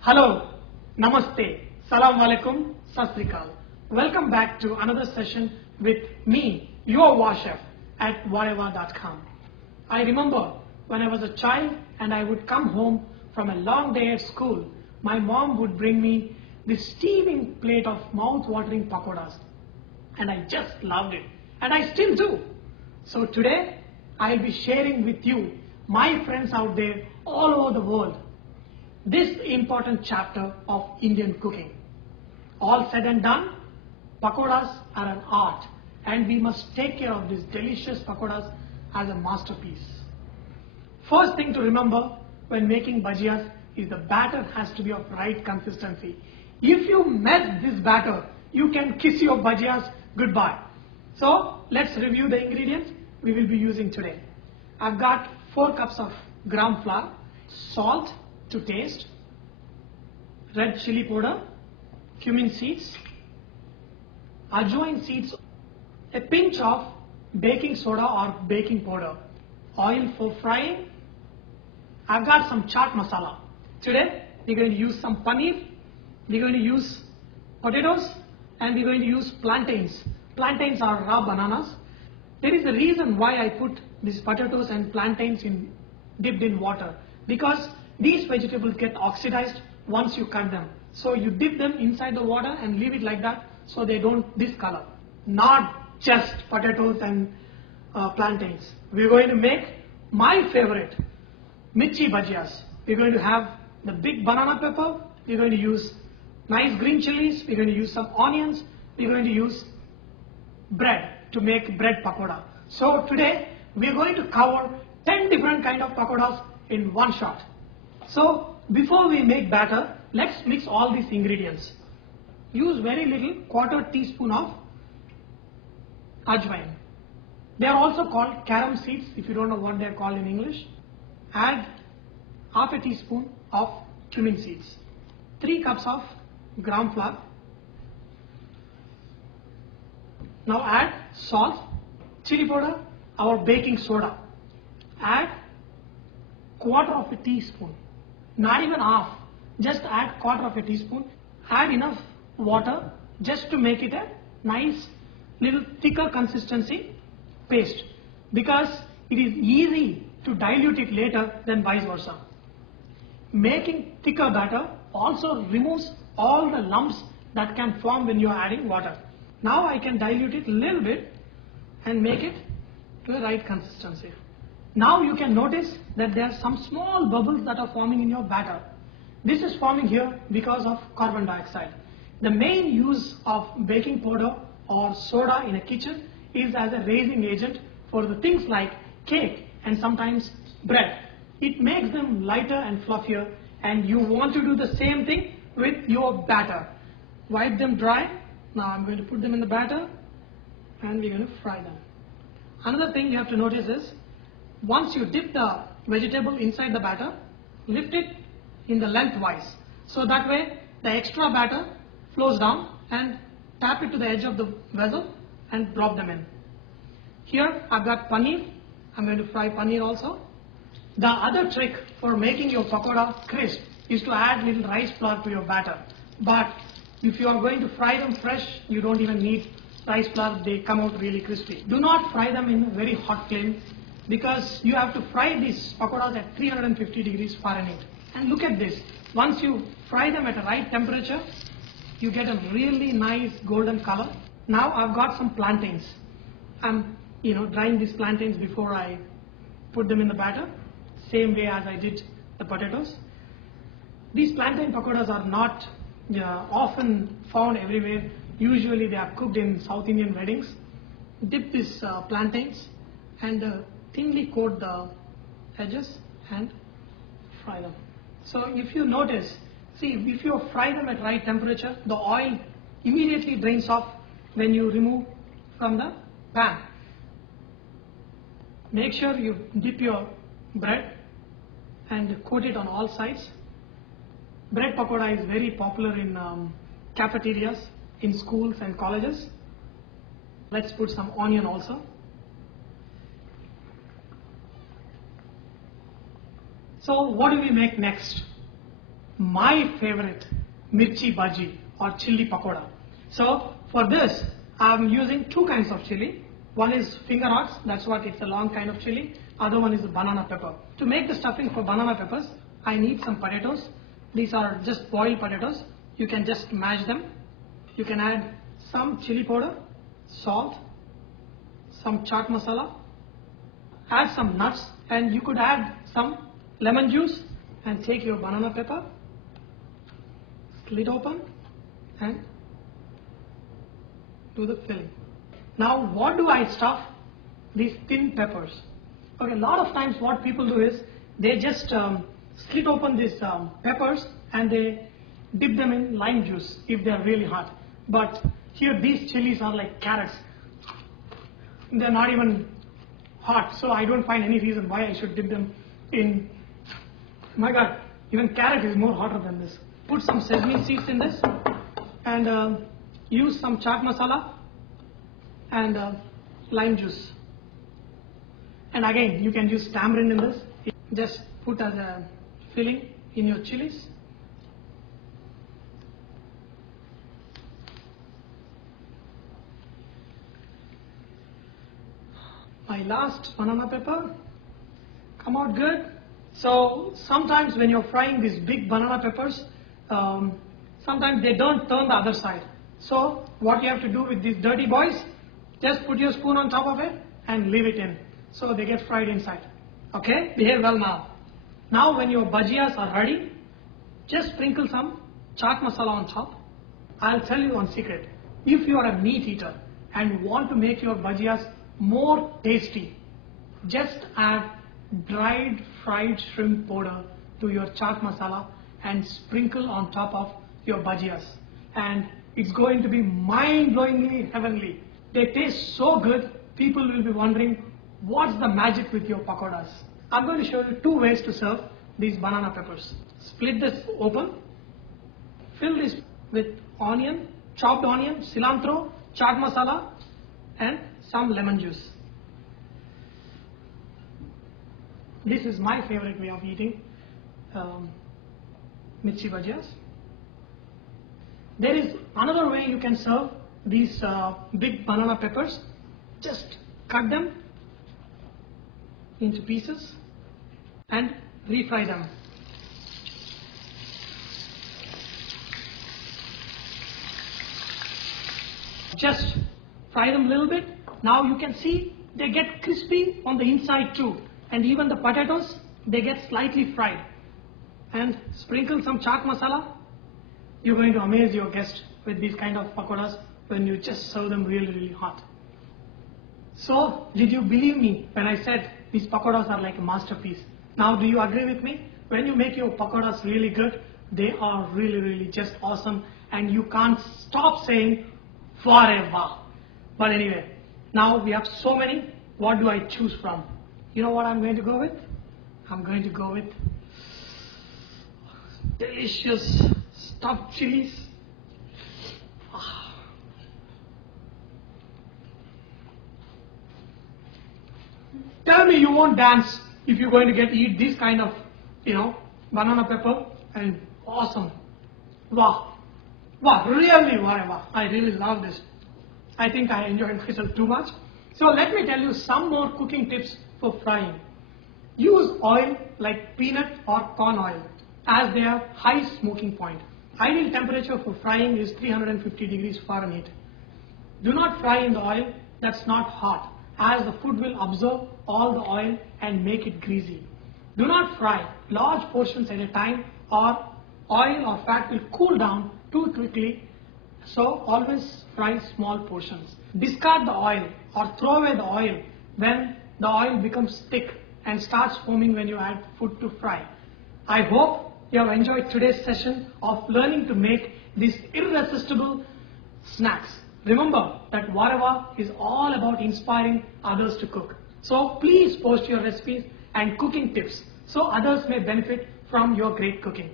Hello, Namaste, Salam Alaikum, Sat Sri Akal. Welcome back to another session with me, your Vah Chef at whatever.com. I remember when I was a child and I would come home from a long day at school, my mom would bring me this steaming plate of mouth-watering pakodas, and I just loved it, and I still do. So today, I'll be sharing with you, my friends out there all over the world, this important chapter of Indian cooking. All said and done, pakodas are an art, and we must take care of these delicious pakodas as a masterpiece. First thing to remember when making bhajias is the batter has to be of right consistency. If you mess this batter, you can kiss your bhajias goodbye. So let's review the ingredients we will be using today. I've got 4 cups of gram flour, salt to taste, red chili powder, cumin seeds, ajwain seeds, a pinch of baking soda or baking powder, oil for frying. I've got some chaat masala. Today we're going to use some paneer, we're going to use potatoes, and we're going to use plantains. Plantains are raw bananas. There is a reason why I put these potatoes and plantains dipped in water, because these vegetables get oxidized once you cut them. So you dip them inside the water and leave it like that so they don't discolor. Not just potatoes and plantains. We're going to make my favorite, mirchi bhajias. We're going to have the big banana pepper. We're going to use nice green chilies. We're going to use some onions. We're going to use bread to make bread pakoda. So today we're going to cover 10 different kind of pakodas in one shot. So before we make batter, let's mix all these ingredients. Use very little, quarter teaspoon of ajwain. They are also called carom seeds if you don't know what they are called in English. Add half a teaspoon of cumin seeds. 3 cups of gram flour. Now add salt, chili powder, our baking soda. Add quarter of a teaspoon. Not even half, just add quarter of a teaspoon. Add enough water just to make it a nice little thicker consistency paste, because it is easy to dilute it later than vice versa. Making thicker batter also removes all the lumps that can form when you are adding water. Now I can dilute it a little bit and make it to the right consistency. Now you can notice that there are some small bubbles that are forming in your batter. This is forming here because of carbon dioxide. The main use of baking powder or soda in a kitchen is as a raising agent for the things like cake and sometimes bread. It makes them lighter and fluffier, and you want to do the same thing with your batter. Wipe them dry. Now I'm going to put them in the batter and we're going to fry them. Another thing you have to notice is, once you dip the vegetable inside the batter, lift it in the lengthwise. So that way the extra batter flows down, and tap it to the edge of the vessel and drop them in. Here I've got paneer. I'm going to fry paneer also. The other trick for making your pakoda crisp is to add little rice flour to your batter. But if you are going to fry them fresh, you don't even need rice flour. They come out really crispy. Do not fry them in a very hot flame, because you have to fry these pakodas at 350 degrees Fahrenheit. And look at this. Once you fry them at the right temperature, you get a really nice golden color. Now I've got some plantains. I'm drying these plantains before I put them in the batter, same way as I did the potatoes. These plantain pakodas are not often found everywhere. Usually they are cooked in South Indian weddings. Dip these plantains and thinly coat the edges and fry them. So if you notice, see, if you fry them at right temperature, the oil immediately drains off when you remove from the pan. Make sure you dip your bread and coat it on all sides. Bread pakoda is very popular in cafeterias, in schools and colleges. Let's put some onion also. So what do we make next? My favorite, mirchi bhaji or chili pakoda. So for this, I'm using two kinds of chili. One is finger hearts, that's what it's a long kind of chili. Other one is banana pepper. To make the stuffing for banana peppers, I need some potatoes. These are just boiled potatoes. You can just mash them. You can add some chili powder, salt, some chaat masala, add some nuts, and you could add some lemon juice and take your banana pepper, slit open and do the filling. Now what do I stuff these thin peppers? Okay, a lot of times what people do is they just slit open these peppers and they dip them in lime juice if they are really hot. But here these chilies are like carrots. They're not even hot, so I don't find any reason why I should dip them in. My God, even carrot is more hotter than this. Put some sesame seeds in this and use some chaat masala and lime juice. And again, you can use tamarind in this. Just put as a filling in your chilies. My last banana pepper, come out good. So sometimes when you're frying these big banana peppers, sometimes they don't turn the other side. So what you have to do with these dirty boys, just put your spoon on top of it and leave it in. So they get fried inside. Okay, behave well now. Now when your bhajiyas are ready, just sprinkle some chaat masala on top. I'll tell you one secret. If you are a meat eater and want to make your bhajiyas more tasty, just add dried fried shrimp powder to your chaat masala and sprinkle on top of your bhajiyas. And it's going to be mind-blowingly heavenly. They taste so good, people will be wondering, what's the magic with your pakodas? I'm going to show you two ways to serve these banana peppers. Split this open, fill this with onion, chopped onion, cilantro, chaat masala and some lemon juice. This is my favorite way of eating mirchi bhajiyas. There is another way you can serve these big banana peppers. Just cut them into pieces and refry them. Just fry them a little bit. Now you can see they get crispy on the inside too, and even the potatoes, they get slightly fried. And sprinkle some chaat masala. You're going to amaze your guest with these kind of pakodas when you just serve them really hot. So, did you believe me when I said these pakodas are like a masterpiece? Now, do you agree with me? When you make your pakodas really good, they are really just awesome, and you can't stop saying forever. But anyway, now we have so many. What do I choose from? You know what I'm going to go with? I'm going to go with delicious stuffed chilies. Tell me you won't dance if you're going to eat this kind of, banana pepper and awesome. Wow, really, wow. I really love this. I think I enjoyed myself too much. So let me tell you some more cooking tips for frying. Use oil like peanut or corn oil as they have high smoking point. Ideal temperature for frying is 350 degrees Fahrenheit. Do not fry in the oil that's not hot, as the food will absorb all the oil and make it greasy. Do not fry large portions at a time, or oil or fat will cool down too quickly, so always fry small portions. Discard the oil or throw away the oil when the oil becomes thick and starts foaming when you add food to fry. I hope you have enjoyed today's session of learning to make these irresistible snacks. Remember that Vah is all about inspiring others to cook. So please post your recipes and cooking tips so others may benefit from your great cooking.